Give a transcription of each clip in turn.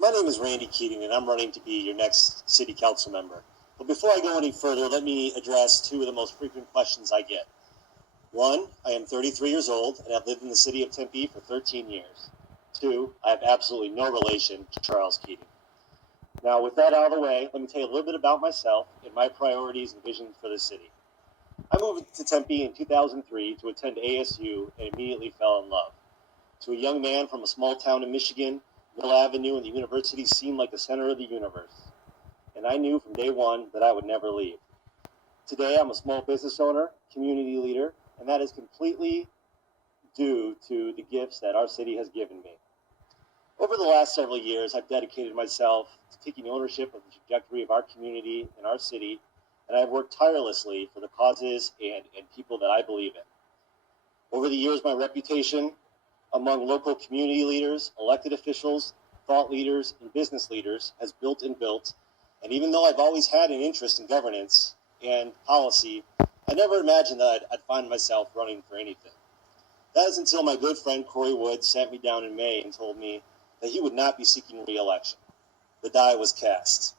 My name is Randy Keating, and I'm running to be your next City Council member. But before I go any further, let me address two of the most frequent questions I get. One, I am 33 years old, and I've lived in the city of Tempe for 13 years. Two, I have absolutely no relation to Charles Keating. Now, with that out of the way, let me tell you a little bit about myself and my priorities and visions for the city. I moved to Tempe in 2003 to attend ASU and immediately fell in love. To a young man from a small town in Michigan, Mill Avenue and the university seemed like the center of the universe. And I knew from day one that I would never leave. Today, I'm a small business owner, community leader, and that is completely due to the gifts that our city has given me. Over the last several years, I've dedicated myself to taking ownership of the trajectory of our community and our city, and I've worked tirelessly for the causes and people that I believe in. Over the years, my reputation among local community leaders, elected officials, thought leaders, and business leaders has built and built, and even though I've always had an interest in governance and policy, I never imagined that I'd find myself running for anything. That is until my good friend Corey Woods sat me down in May and told me that he would not be seeking re-election. The die was cast.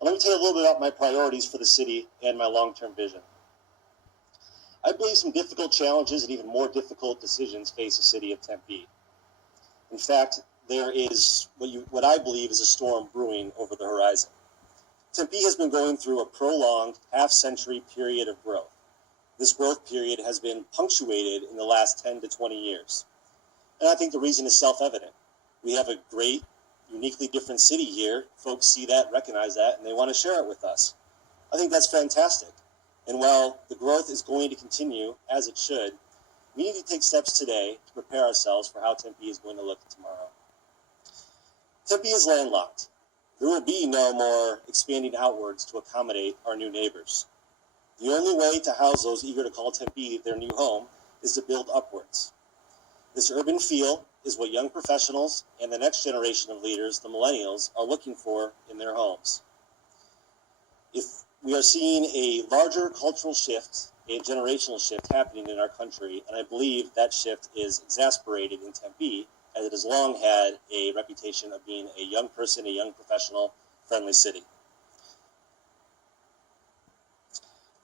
Now, let me tell you a little bit about my priorities for the city and my long-term vision. I believe some difficult challenges and even more difficult decisions face the city of Tempe. In fact, there is what I believe is a storm brewing over the horizon. Tempe has been going through a prolonged half-century period of growth. This growth period has been punctuated in the last 10 to 20 years. And I think the reason is self-evident. We have a great, uniquely different city here. Folks see that, recognize that, and they want to share it with us. I think that's fantastic. And while the growth is going to continue, as it should, we need to take steps today to prepare ourselves for how Tempe is going to look tomorrow. Tempe is landlocked. There will be no more expanding outwards to accommodate our new neighbors. The only way to house those eager to call Tempe their new home is to build upwards. This urban feel is what young professionals and the next generation of leaders, the millennials, are looking for in their homes. If we are seeing a larger cultural shift, a generational shift happening in our country, and I believe that shift is exacerbated in Tempe, as it has long had a reputation of being a young person, a young professional, friendly city.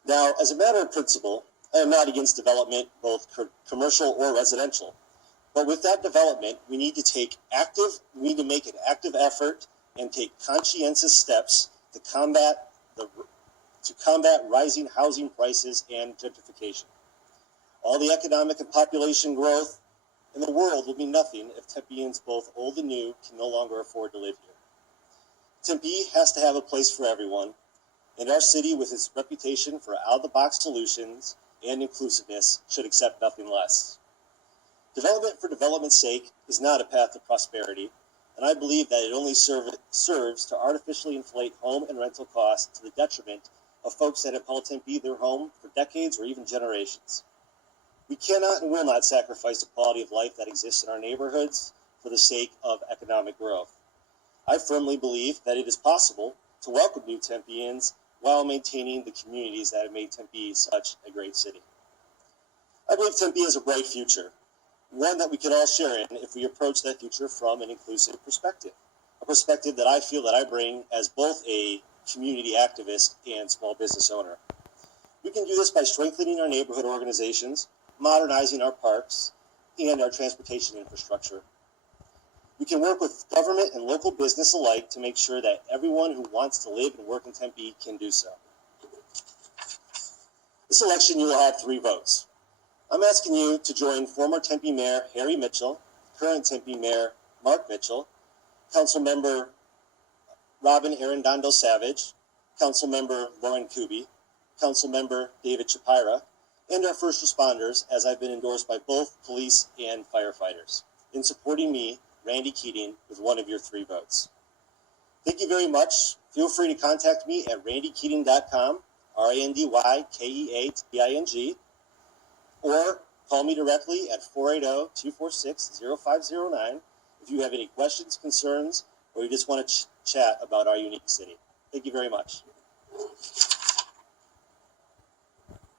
Now, as a matter of principle, I am not against development, both commercial or residential. But with that development, we need to make an active effort and take conscientious steps to combat rising housing prices and gentrification. All the economic and population growth in the world will be nothing if Tempeans, both old and new, can no longer afford to live here. Tempe has to have a place for everyone, and our city, with its reputation for out-of-the-box solutions and inclusiveness, should accept nothing less. Development for development's sake is not a path to prosperity, and I believe that it only serves to artificially inflate home and rental costs to the detriment of folks that have called Tempe their home for decades or even generations. We cannot and will not sacrifice the quality of life that exists in our neighborhoods for the sake of economic growth. I firmly believe that it is possible to welcome new Tempeans while maintaining the communities that have made Tempe such a great city. I believe Tempe has a bright future, one that we can all share in if we approach that future from an inclusive perspective, a perspective that I feel that I bring as both a community activist and small business owner. We can do this by strengthening our neighborhood organizations, modernizing our parks, and our transportation infrastructure. We can work with government and local business alike to make sure that everyone who wants to live and work in Tempe can do so. This election, you will have 3 votes. I'm asking you to join former Tempe Mayor Harry Mitchell, current Tempe Mayor Mark Mitchell, Councilmember Robin Arredondo Savage, Councilmember Lauren Kuby, Councilmember David Shapira, and our first responders, as I've been endorsed by both police and firefighters, in supporting me, Randy Keating, with one of your 3 votes. Thank you very much. Feel free to contact me at randykeating.com, RANDYKEATING, or call me directly at 480-246-0509 if you have any questions, concerns, or you just want to chat about our unique city. Thank you very much.